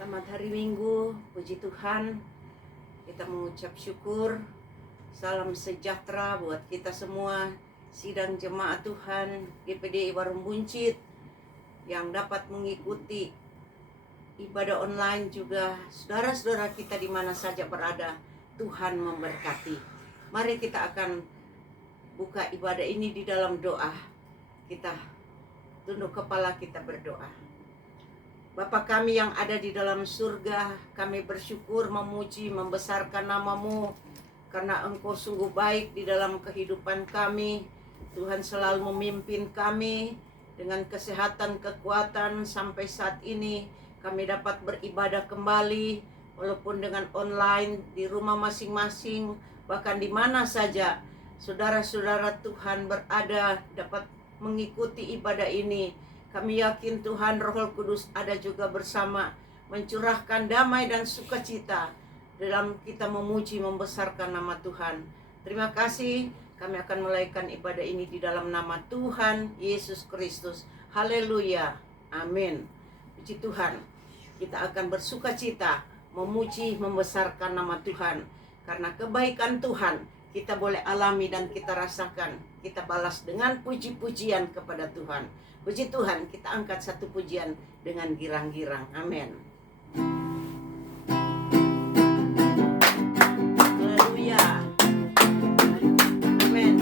Selamat hari Minggu, puji Tuhan. Kita mengucap syukur. Salam sejahtera buat kita semua. Sidang jemaat Tuhan GPDI Warung Buncit yang dapat mengikuti ibadah online juga. Saudara-saudara kita di mana saja berada, Tuhan memberkati. Mari kita akan buka ibadah ini di dalam doa. Kita tunduk kepala, kita berdoa. Bapa kami yang ada di dalam surga, kami bersyukur, memuji, membesarkan nama-Mu, karena Engkau sungguh baik di dalam kehidupan kami. Tuhan selalu memimpin kami dengan kesehatan, kekuatan. Sampai saat ini kami dapat beribadah kembali, walaupun dengan online, di rumah masing-masing, bahkan di mana saja saudara-saudara Tuhan berada dapat mengikuti ibadah ini. Kami yakin Tuhan Roh Kudus ada juga bersama, mencurahkan damai dan sukacita dalam kita memuji, membesarkan nama Tuhan. Terima kasih, kami akan mulaikan ibadah ini di dalam nama Tuhan Yesus Kristus. Haleluya, amin. Puji Tuhan, kita akan bersukacita, memuji, membesarkan nama Tuhan. Karena kebaikan Tuhan kita boleh alami dan kita rasakan. Kita balas dengan puji-pujian kepada Tuhan. Puji Tuhan, kita angkat satu pujian dengan girang-girang. Amin. Haleluya. Amin.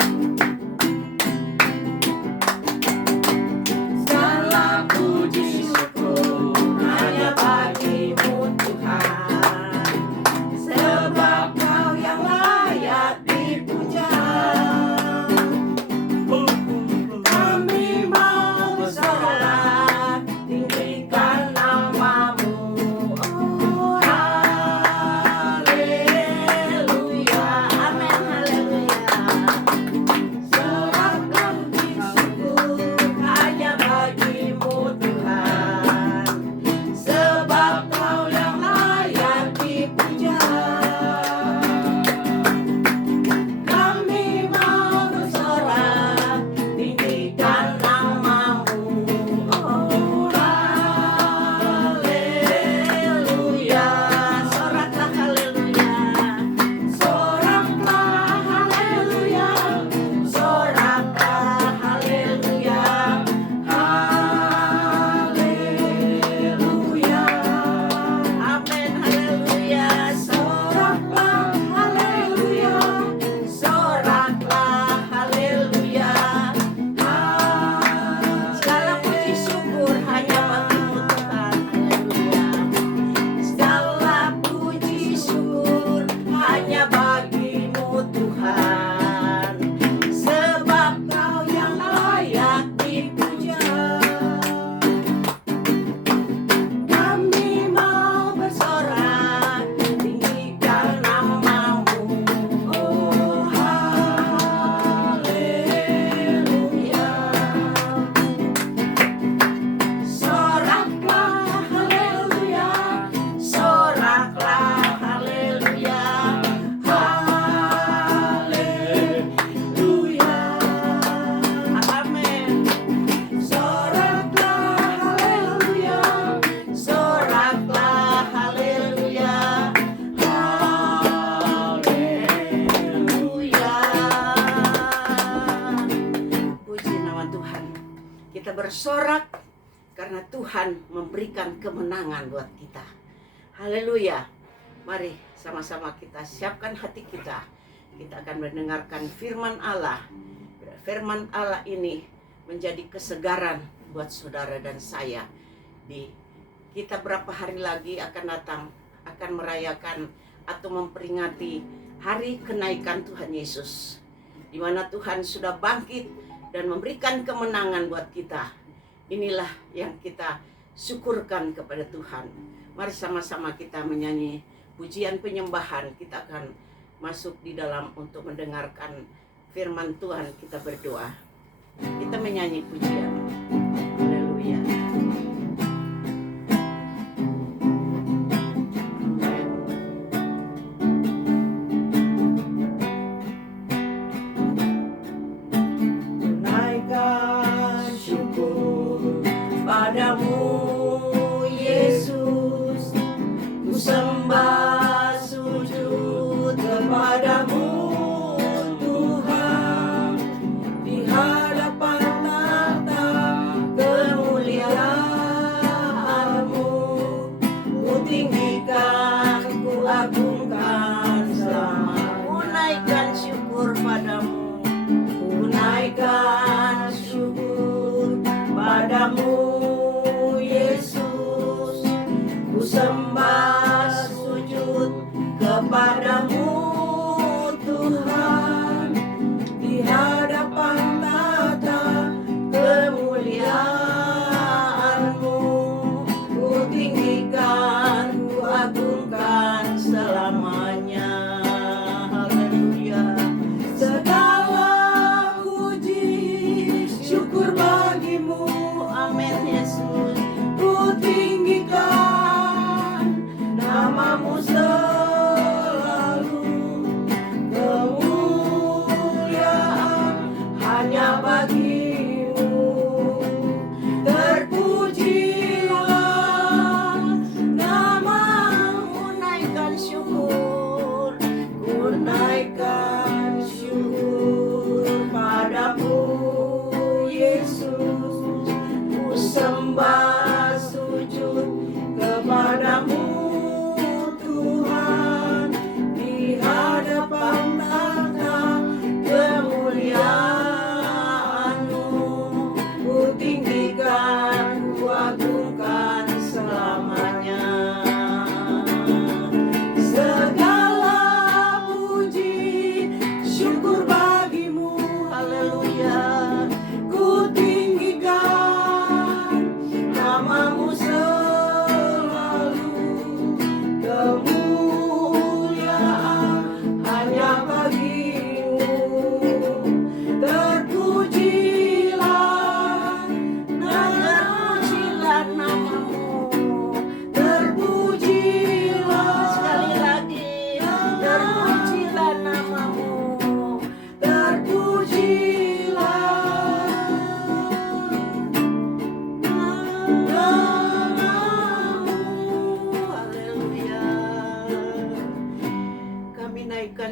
Segala puji syukur hanya bagi-Mu Tuhan, sebab Kau yang layak dipuja. Bersorak karena Tuhan memberikan kemenangan buat kita. Haleluya. Mari sama-sama kita siapkan hati kita. Kita akan mendengarkan firman Allah. Firman Allah ini menjadi kesegaran buat saudara dan saya. Kita berapa hari lagi akan datang, akan merayakan atau memperingati hari kenaikan Tuhan Yesus, di mana Tuhan sudah bangkit dan memberikan kemenangan buat kita. Inilah yang kita syukurkan kepada Tuhan. Mari sama-sama kita menyanyi pujian penyembahan. Kita akan masuk di dalam untuk mendengarkan firman Tuhan. Kita berdoa. Kita menyanyi pujian. Haleluya. Naikkan syukur padamu Yesus.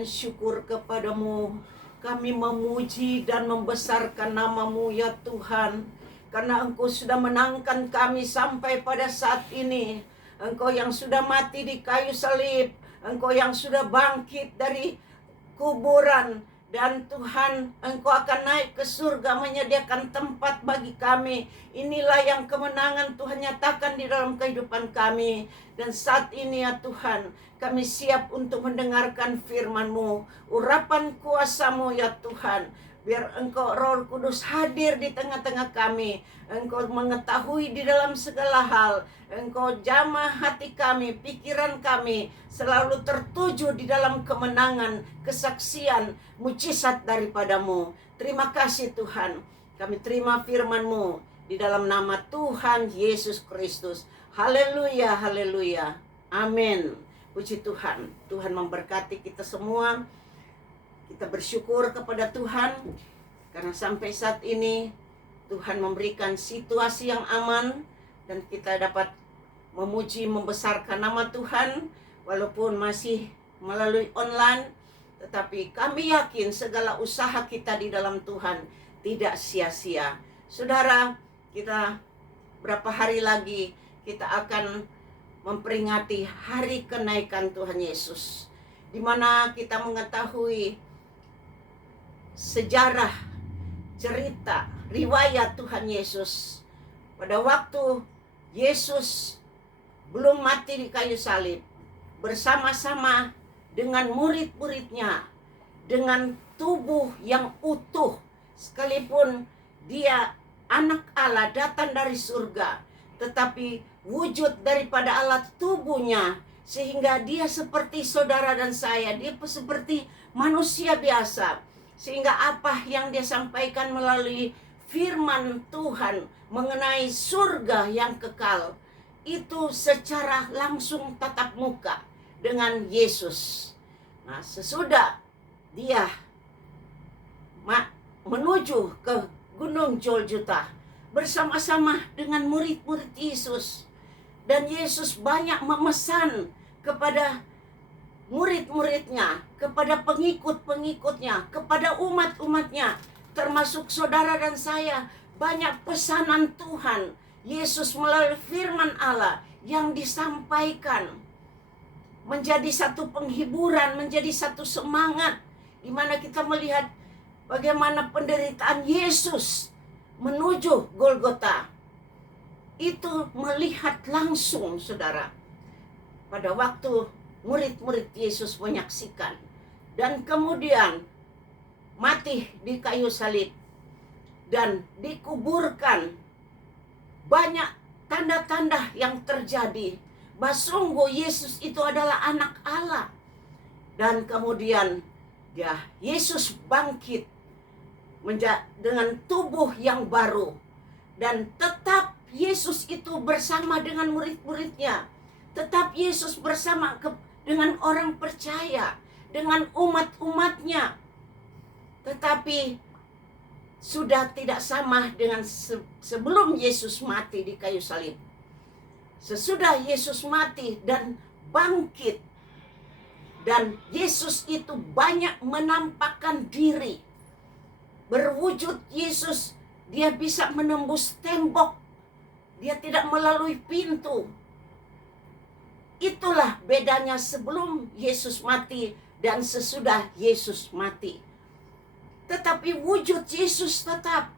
syukur kepadamu. Kami memuji dan membesarkan nama-Mu ya Tuhan. Karena Engkau sudah menangkan kami sampai pada saat ini. Engkau yang sudah mati di kayu salib. Engkau yang sudah bangkit dari kuburan. Dan Tuhan, Engkau akan naik ke surga menyediakan tempat bagi kami. Inilah yang kemenangan Tuhan nyatakan di dalam kehidupan kami. Dan saat ini ya Tuhan, kami siap untuk mendengarkan firman-Mu, urapan kuasa-Mu ya Tuhan. Biar Engkau Roh Kudus hadir di tengah-tengah kami. Engkau mengetahui di dalam segala hal. Engkau jamah hati kami, pikiran kami selalu tertuju di dalam kemenangan, kesaksian, mujizat daripada-Mu. Terima kasih Tuhan. Kami terima firman-Mu di dalam nama Tuhan Yesus Kristus. Haleluya, haleluya. Amin. Puji Tuhan. Tuhan memberkati kita semua. Kita bersyukur kepada Tuhan karena sampai saat ini Tuhan memberikan situasi yang aman dan kita dapat memuji, membesarkan nama Tuhan walaupun masih melalui online, tetapi kami yakin segala usaha kita di dalam Tuhan tidak sia-sia. Saudara, kita berapa hari lagi kita akan memperingati hari kenaikan Tuhan Yesus, di mana kita mengetahui sejarah, cerita, riwayat Tuhan Yesus. Pada waktu Yesus belum mati di kayu salib, bersama-sama dengan murid-muridnya, dengan tubuh yang utuh, sekalipun dia anak Allah datang dari surga, tetapi wujud daripada Allah tubuhnya, sehingga dia seperti saudara dan saya, dia seperti manusia biasa. Sehingga apa yang dia sampaikan melalui firman Tuhan mengenai surga yang kekal, itu secara langsung tatap muka dengan Yesus. Nah, sesudah dia menuju ke Gunung Golgota bersama-sama dengan murid-murid Yesus. Dan Yesus banyak memesan kepada murid-muridnya, kepada pengikut-pengikutnya, kepada umat-umatnya, termasuk saudara dan saya. Banyak pesanan Tuhan Yesus melalui firman Allah yang disampaikan, menjadi satu penghiburan, menjadi satu semangat, di mana kita melihat bagaimana penderitaan Yesus menuju Golgota. Itu melihat langsung, saudara, pada waktu murid-murid Yesus menyaksikan dan kemudian mati di kayu salib dan dikuburkan. Banyak tanda-tanda yang terjadi bahwa sungguh Yesus itu adalah anak Allah. Dan kemudian Yesus bangkit dengan tubuh yang baru, dan tetap Yesus itu bersama dengan murid-muridnya. Tetap Yesus bersama dengan orang percaya, dengan umat-umatnya. Tetapi sudah tidak sama dengan sebelum Yesus mati di kayu salib. Sesudah Yesus mati dan bangkit, dan Yesus itu banyak menampakkan diri. Berwujud Yesus, dia bisa menembus tembok. Dia tidak melalui pintu. Itulah bedanya sebelum Yesus mati dan sesudah Yesus mati. Tetapi wujud Yesus tetap.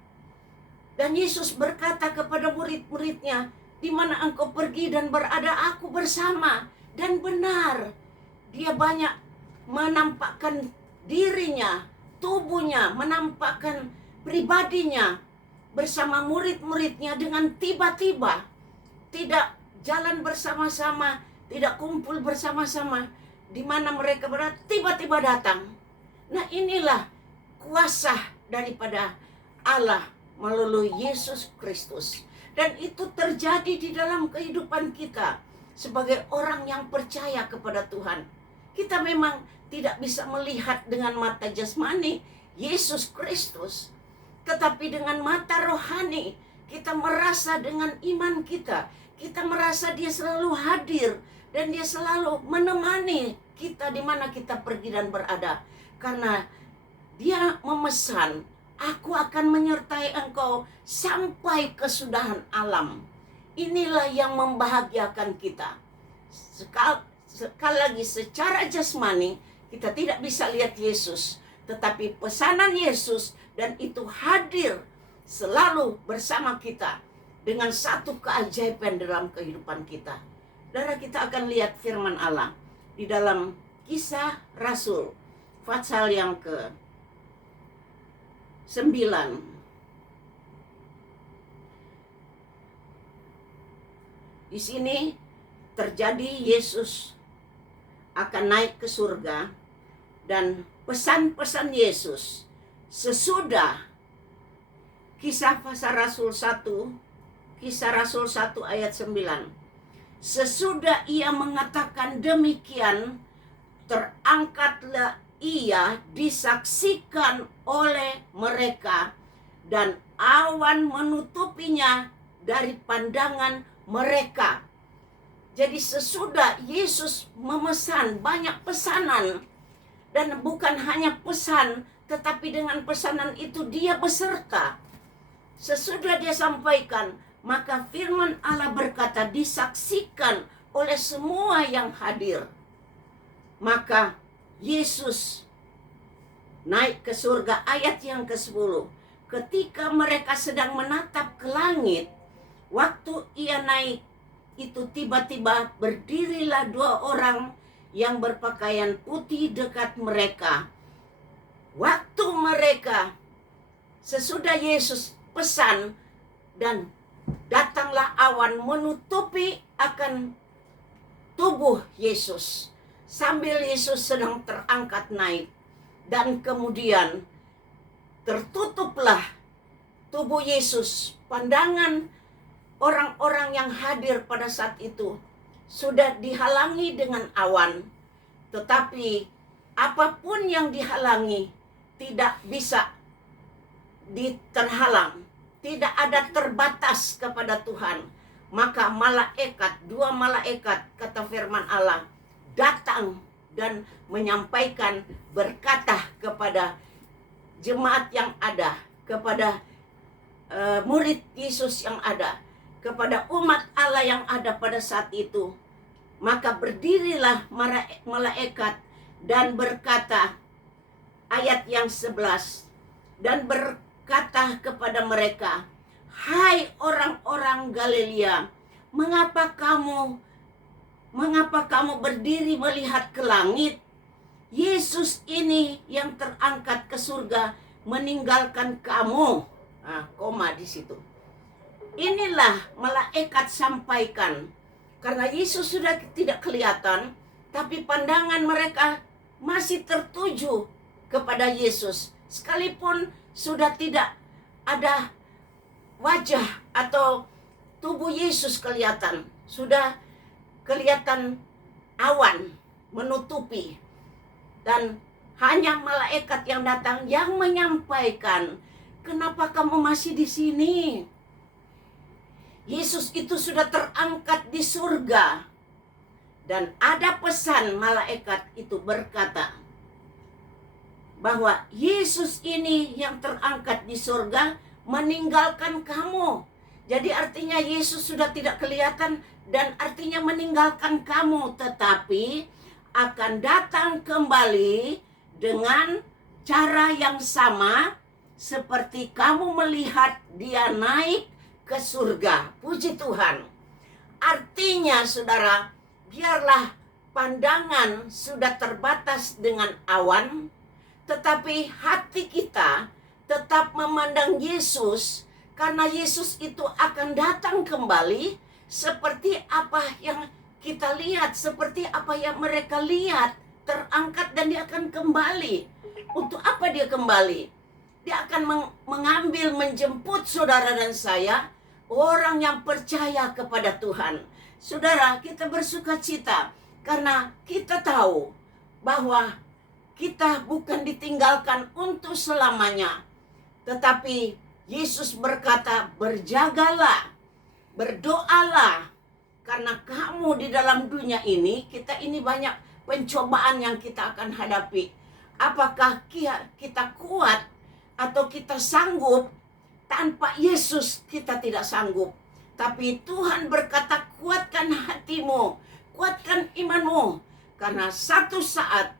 Dan Yesus berkata kepada murid-muridnya, di mana engkau pergi dan berada, aku bersama. Dan benar, dia banyak menampakkan dirinya, tubuhnya, menampakkan pribadinya bersama murid-muridnya dengan tiba-tiba. Tidak jalan bersama-sama, tidak kumpul bersama-sama, di mana mereka berada, tiba-tiba datang. Nah, inilah kuasa daripada Allah melalui Yesus Kristus. Dan itu terjadi di dalam kehidupan kita sebagai orang yang percaya kepada Tuhan. Kita memang tidak bisa melihat dengan mata jasmani Yesus Kristus, tetapi dengan mata rohani kita merasa dengan iman kita. Kita merasa dia selalu hadir dan dia selalu menemani kita di mana kita pergi dan berada. Karena Dia memesan, aku akan menyertai engkau sampai kesudahan alam. Inilah yang membahagiakan kita. Sekali lagi, secara jasmani kita tidak bisa lihat Yesus, tetapi pesanan Yesus dan itu hadir selalu bersama kita dengan satu keajaiban dalam kehidupan kita. Saudara, kita akan lihat firman Allah di dalam Kisah Rasul pasal yang ke-9. Di sini terjadi Yesus akan naik ke surga, dan pesan-pesan Yesus sesudah Kisah Rasul 1, Kisah Rasul 1 ayat 9. Sesudah ia mengatakan demikian, terangkatlah ia disaksikan oleh mereka, dan awan menutupinya dari pandangan mereka. Jadi sesudah Yesus memesan banyak pesanan, dan bukan hanya pesan, tetapi dengan pesanan itu dia beserta. Sesudah dia sampaikan, maka firman Allah berkata disaksikan oleh semua yang hadir. Maka Yesus naik ke surga, ayat yang ke-10. Ketika mereka sedang menatap ke langit, waktu ia naik itu tiba-tiba berdirilah 2 orang yang berpakaian putih dekat mereka. Waktu mereka sesudah Yesus pesan, dan datanglah awan menutupi akan tubuh Yesus sambil Yesus sedang terangkat naik, dan kemudian tertutuplah tubuh Yesus. Pandangan orang-orang yang hadir pada saat itu sudah dihalangi dengan awan, tetapi apapun yang dihalangi tidak bisa terhalang, tidak ada terbatas kepada Tuhan. Maka malaikat, 2 malaikat, kata firman Allah, datang dan menyampaikan, berkata kepada jemaat yang ada, kepada murid Yesus yang ada, kepada umat Allah yang ada pada saat itu. Maka berdirilah malaikat dan berkata, ayat yang 11, dan berkata kepada mereka, hai orang-orang Galilea, mengapa kamu berdiri melihat ke langit? Yesus ini yang terangkat ke surga meninggalkan kamu. Koma di situ. Inilah malaikat sampaikan. Karena Yesus sudah tidak kelihatan, tapi pandangan mereka masih tertuju kepada Yesus. Sekalipun sudah tidak ada wajah atau tubuh Yesus kelihatan, sudah kelihatan awan menutupi, dan hanya malaikat yang datang yang menyampaikan, kenapa kamu masih di sini? Yesus itu sudah terangkat di surga. Dan ada pesan malaikat itu berkata bahwa Yesus ini yang terangkat di surga meninggalkan kamu. Jadi artinya Yesus sudah tidak kelihatan dan artinya meninggalkan kamu, tetapi akan datang kembali dengan cara yang sama seperti kamu melihat dia naik ke surga. Puji Tuhan. Artinya saudara, biarlah pandangan sudah terbatas dengan awan, tetapi hati kita tetap memandang Yesus, karena Yesus itu akan datang kembali seperti apa yang kita lihat, seperti apa yang mereka lihat, terangkat dan dia akan kembali. Untuk apa dia kembali? Dia akan mengambil, menjemput saudara dan saya, orang yang percaya kepada Tuhan. Saudara, kita bersuka cita karena kita tahu bahwa kita bukan ditinggalkan untuk selamanya. Tetapi Yesus berkata, berjagalah, berdoalah, karena kamu di dalam dunia ini, kita ini banyak pencobaan yang kita akan hadapi. Apakah kita kuat atau kita sanggup? Tanpa Yesus kita tidak sanggup. Tapi Tuhan berkata, kuatkan hatimu, kuatkan imanmu. Karena satu saat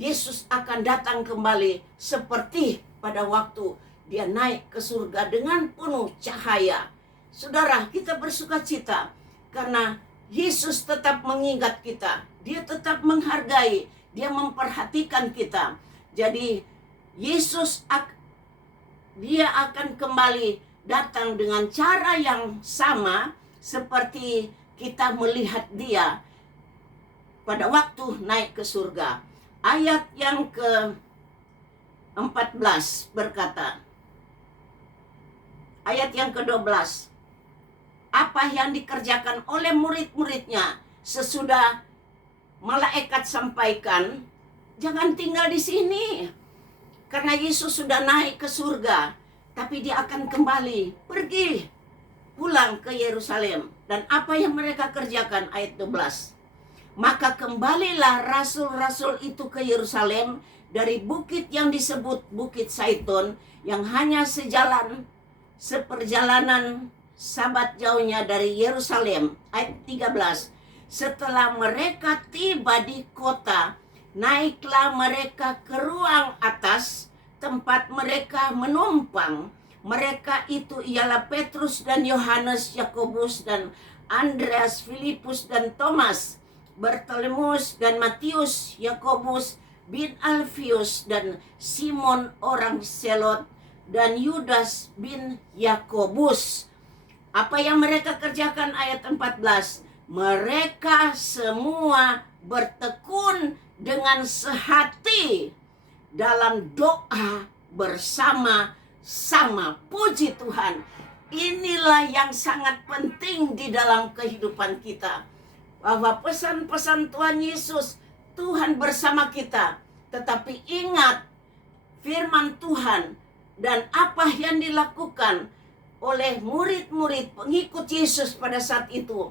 Yesus akan datang kembali seperti pada waktu dia naik ke surga dengan penuh cahaya. Saudara, kita bersuka cita karena Yesus tetap mengingat kita. Dia tetap menghargai, dia memperhatikan kita. Jadi Yesus dia akan kembali datang dengan cara yang sama seperti kita melihat dia pada waktu naik ke surga. Ayat yang ke-14 berkata, ayat yang ke-12, apa yang dikerjakan oleh murid-muridnya sesudah malaikat sampaikan, jangan tinggal di sini. Karena Yesus sudah naik ke surga, tapi dia akan kembali, pergi, pulang ke Yerusalem. Dan apa yang mereka kerjakan? Ayat 12. Maka kembalilah rasul-rasul itu ke Yerusalem dari bukit yang disebut Bukit Zaitun, yang hanya seperjalanan sabat jauhnya dari Yerusalem. Ayat 13. Setelah mereka tiba di kota, naiklah mereka ke ruang atas, tempat mereka menumpang. Mereka itu ialah Petrus dan Yohanes, Yakobus dan Andreas, Filipus dan Thomas, Bartolomeus dan Matius, Yakobus bin Alfius dan Simon orang Selot, dan Yudas bin Yakobus. Apa yang mereka kerjakan? Ayat 14. Mereka semua bertekun dengan sehati dalam doa bersama-sama. Puji Tuhan. Inilah yang sangat penting di dalam kehidupan kita. Bahwa pesan-pesan Tuhan Yesus, Tuhan bersama kita. Tetapi ingat firman Tuhan dan apa yang dilakukan oleh murid-murid pengikut Yesus pada saat itu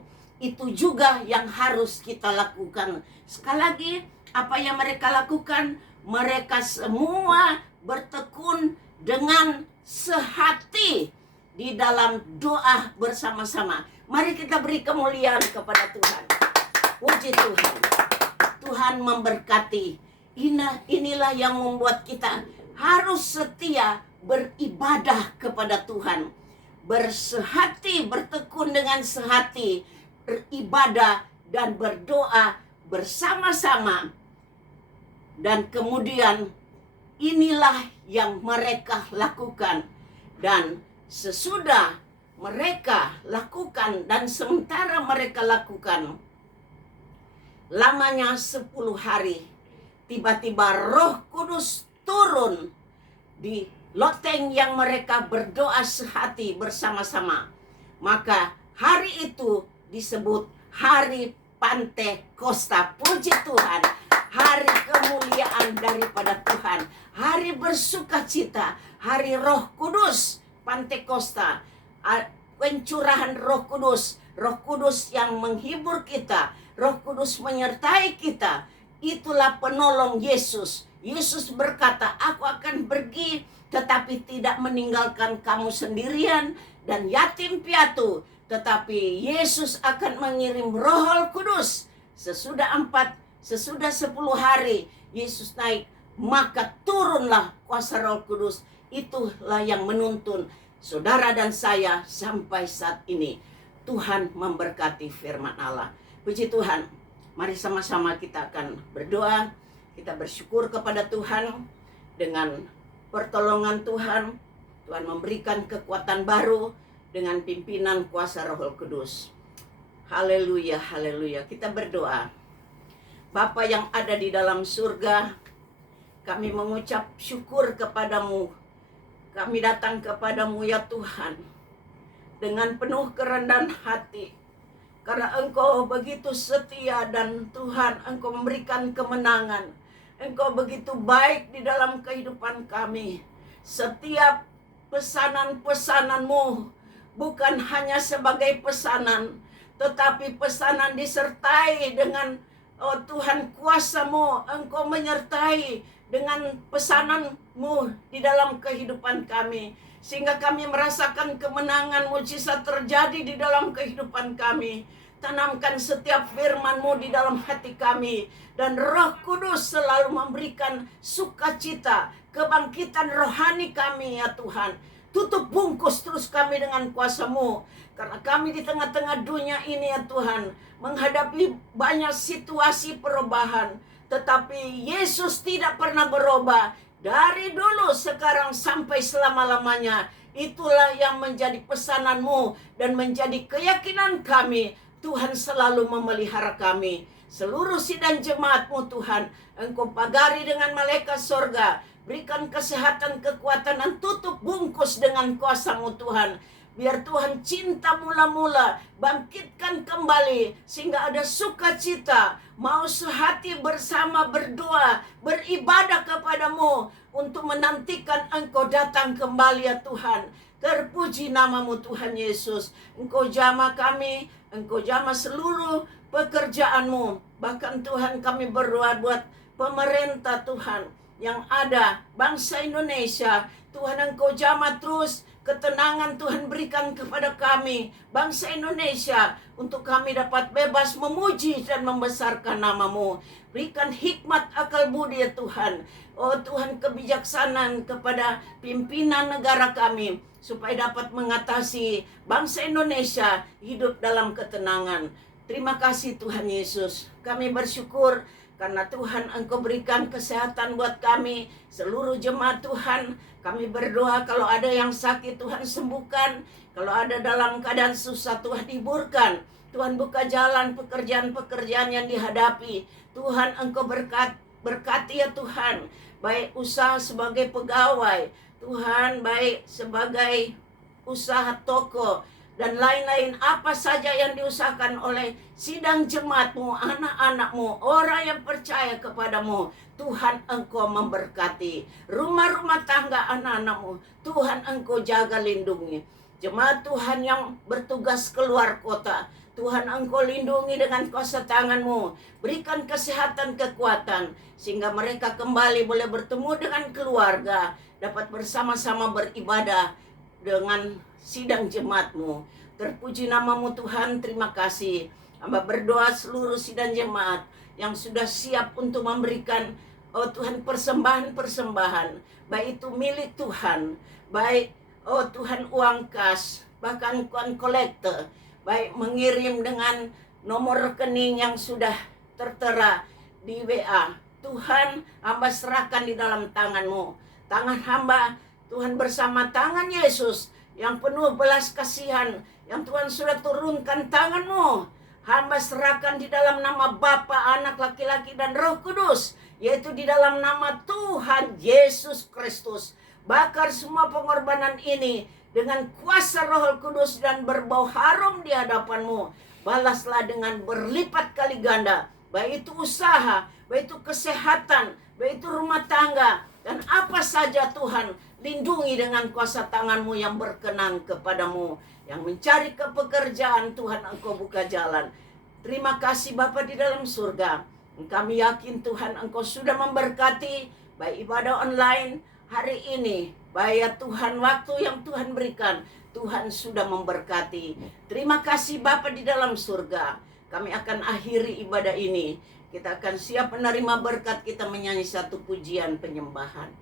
juga yang harus kita lakukan. Sekali lagi, apa yang mereka lakukan? Mereka semua bertekun dengan sehati di dalam doa bersama-sama. Mari kita beri kemuliaan kepada Tuhan. Puji Tuhan. Tuhan memberkati. Inilah yang membuat kita harus setia beribadah kepada Tuhan. Bersehati, bertekun dengan sehati, beribadah dan berdoa bersama-sama. Dan kemudian inilah yang mereka lakukan. Dan sesudah mereka lakukan dan sementara mereka lakukan, lamanya 10 hari, tiba-tiba Roh Kudus turun di loteng yang mereka berdoa sehati bersama-sama. Maka hari itu disebut hari Pantekosta. Puji Tuhan. Hari kemuliaan daripada Tuhan. Hari bersukacita. Hari Roh Kudus. Pantekosta. Pencurahan Roh Kudus. Roh Kudus yang menghibur kita. Roh Kudus menyertai kita. Itulah penolong Yesus. Yesus berkata, aku akan pergi tetapi tidak meninggalkan kamu sendirian dan yatim piatu. Tetapi Yesus akan mengirim Roh Kudus. Sesudah 10 hari Yesus naik, maka turunlah kuasa Roh Kudus. Itulah yang menuntun saudara dan saya sampai saat ini. Tuhan memberkati firman Allah. Puji Tuhan. Mari sama-sama kita akan berdoa. Kita bersyukur kepada Tuhan dengan pertolongan Tuhan. Tuhan memberikan kekuatan baru dengan pimpinan kuasa Roh Kudus. Haleluya, haleluya. Kita berdoa. Bapa yang ada di dalam surga, kami mengucap syukur kepadamu. Kami datang kepadamu ya Tuhan, dengan penuh kerendahan hati. Karena Engkau begitu setia dan Tuhan, Engkau memberikan kemenangan. Engkau begitu baik di dalam kehidupan kami. Setiap pesanan-pesananmu bukan hanya sebagai pesanan, tetapi pesanan disertai dengan Oh Tuhan, kuasa-Mu, Engkau menyertai dengan pesanan-Mu di dalam kehidupan kami, sehingga kami merasakan kemenangan, mujizat terjadi di dalam kehidupan kami. Tanamkan setiap firman-Mu di dalam hati kami, dan Roh Kudus selalu memberikan sukacita, kebangkitan rohani kami ya Tuhan. Tutup bungkus terus kami dengan kuasa-Mu, karena kami di tengah-tengah dunia ini ya Tuhan, menghadapi banyak situasi perubahan, tetapi Yesus tidak pernah berubah. Dari dulu, sekarang, sampai selama-lamanya. Itulah yang menjadi pesanan-Mu dan menjadi keyakinan kami. Tuhan selalu memelihara kami. Seluruh sidang jemaat-Mu Tuhan, Engkau pagari dengan malaikat sorga. Berikan kesehatan, kekuatan, dan tutup bungkus dengan kuasa-Mu Tuhan. Biar Tuhan cinta mula-mula bangkitkan kembali, sehingga ada sukacita, mau sehati bersama berdoa, beribadah kepadamu untuk menantikan Engkau datang kembali ya Tuhan. Terpuji nama-Mu Tuhan Yesus. Engkau jamah kami, Engkau jamah seluruh pekerjaan-Mu. Bahkan Tuhan, kami berdoa buat pemerintah Tuhan yang ada, bangsa Indonesia. Tuhan, Engkau jamah terus, ketenangan Tuhan berikan kepada kami, bangsa Indonesia, untuk kami dapat bebas memuji dan membesarkan nama-Mu. Berikan hikmat, akal budi ya Tuhan. Oh Tuhan, kebijaksanaan kepada pimpinan negara kami, supaya dapat mengatasi bangsa Indonesia hidup dalam ketenangan. Terima kasih Tuhan Yesus. Kami bersyukur karena Tuhan, Engkau berikan kesehatan buat kami, seluruh jemaat Tuhan. Kami berdoa kalau ada yang sakit, Tuhan sembuhkan. Kalau ada dalam keadaan susah, Tuhan hiburkan. Tuhan buka jalan pekerjaan-pekerjaan yang dihadapi. Tuhan, Engkau berkati ya Tuhan. Baik usaha sebagai pegawai, Tuhan, baik sebagai usaha toko, dan lain-lain apa saja yang diusahakan oleh sidang jemaat-Mu, anak-anak-Mu, orang yang percaya kepadamu. Tuhan, Engkau memberkati rumah-rumah tangga anak-anak-Mu. Tuhan, Engkau jaga lindungi jemaat Tuhan yang bertugas keluar kota. Tuhan, Engkau lindungi dengan kuasa tangan-Mu. Berikan kesehatan, kekuatan, sehingga mereka kembali boleh bertemu dengan keluarga, dapat bersama-sama beribadah dengan sidang jemaat-Mu. Terpuji nama-Mu Tuhan. Terima kasih. Hamba berdoa seluruh sidang jemaat yang sudah siap untuk memberikan, oh Tuhan, persembahan-persembahan, baik itu milik Tuhan, baik, oh Tuhan, uang kas, bahkan uang kolektor, baik mengirim dengan nomor rekening yang sudah tertera di WA. Tuhan, hamba serahkan di dalam tangan-Mu. Tangan hamba, Tuhan, bersama tangan Yesus yang penuh belas kasihan, yang Tuhan sudah turunkan tangan-Mu. Hamba serahkan di dalam nama Bapa, Anak, Laki-laki, dan Roh Kudus, yaitu di dalam nama Tuhan Yesus Kristus. Bakar semua pengorbanan ini dengan kuasa Roh Kudus dan berbau harum di hadapan-Mu. Balaslah dengan berlipat kali ganda, baik itu usaha, baik itu kesehatan, baik itu rumah tangga, dan apa saja Tuhan, lindungi dengan kuasa tangan-Mu yang berkenan kepadamu. Yang mencari kepekerjaan, Tuhan, Engkau buka jalan. Terima kasih Bapa di dalam surga. Kami yakin Tuhan, Engkau sudah memberkati baik ibadah online hari ini, baik ya Tuhan, waktu yang Tuhan berikan, Tuhan sudah memberkati. Terima kasih Bapa di dalam surga. Kami akan akhiri ibadah ini. Kita akan siap menerima berkat. Kita menyanyi satu pujian penyembahan.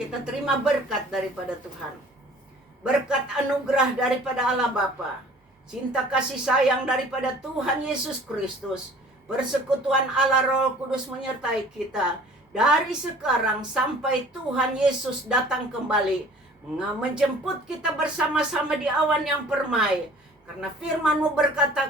Kita terima berkat daripada Tuhan. berkat anugerah daripada Allah Bapa, cinta kasih sayang daripada Tuhan Yesus Kristus, persekutuan Allah Roh Kudus menyertai kita dari sekarang sampai Tuhan Yesus datang kembali, menjemput kita bersama-sama di awan yang permai. Karena firman-Mu berkata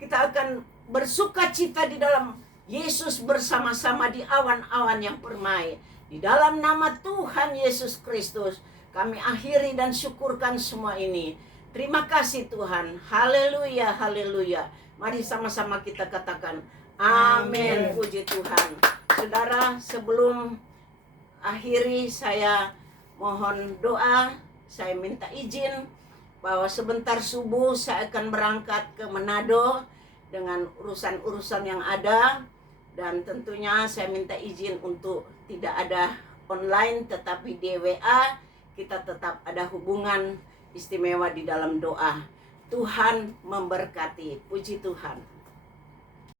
kita akan bersuka cita di dalam Yesus bersama-sama di awan-awan yang permai. Di dalam nama Tuhan Yesus Kristus kami akhiri dan syukurkan semua ini. Terima kasih Tuhan. Haleluya, haleluya. Mari sama-sama kita katakan amin. Puji Tuhan. Saudara, sebelum akhiri saya mohon doa. Saya minta izin bahwa sebentar subuh saya akan berangkat ke Manado dengan urusan-urusan yang ada. Dan tentunya saya minta izin untuk tidak ada online, tetapi di WA kita tetap ada hubungan istimewa di dalam doa. Tuhan memberkati. Puji Tuhan.